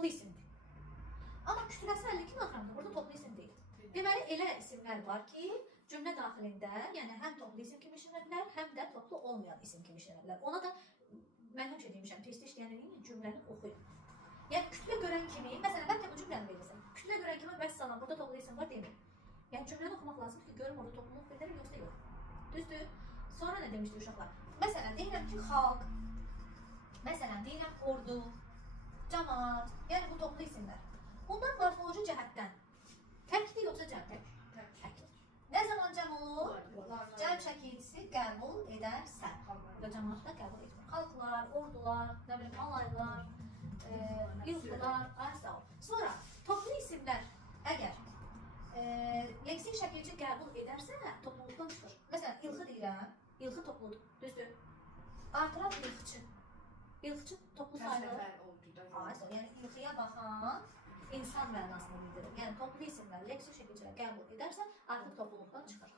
toplu isimdir. Amma kütləsi 52 kilogramdır, burada toplu isim deyil. Deməli, elə isimlər var ki, cümlə daxilində, yəni həm toplu isim kimi işlənə bilər, həm də toplu olmayan isim kimi işlənə bilər. Ona da mən həmişə demişəm, testdə işləyənlərin cümləni oxuyun. Yəni kütlə görən kimi, məsələn, bəlkə bu cümləni verirsən. Kütlə görən kimi vəssalam, burada toplu isim var deməyin. Yəni cümləni oxumaq lazımdır ki, görüm orada topluluq bildirilir, yoxsa yox. Düzdür? Sonra nə demişdi uşaqlar? Məsələn, deyirəm ki, xalq, məsələn, deyirəm ordu, cəmaat, yəni bu toplu isimlər. Bunlar morfoloji cəhətdən təkdir yoxsa cəm? Təkdir. Nə zaman cəm olur? Cəm şəkilçisi qəbul edərsə. Və cəmaatda qəbul etmir. Xalqlar, ordular, nə bilim, alaylar, ilxılar, sağ ol. Sonra toplu isimlər əgər leksik şəkilçi qəbul edərsə, topluluqdan çıxır. Məsələn, ilxı deyirəm, ilxı topluludur, düzdür? Artıran ilxıçı. İlxıçı toplu sayılır. Yəni ilxıya baxan insan mənasını bildirir. Yəni toplu isimlər leksik şəkilçilə qəbul edərsə, artıq topluluqdan çıxır.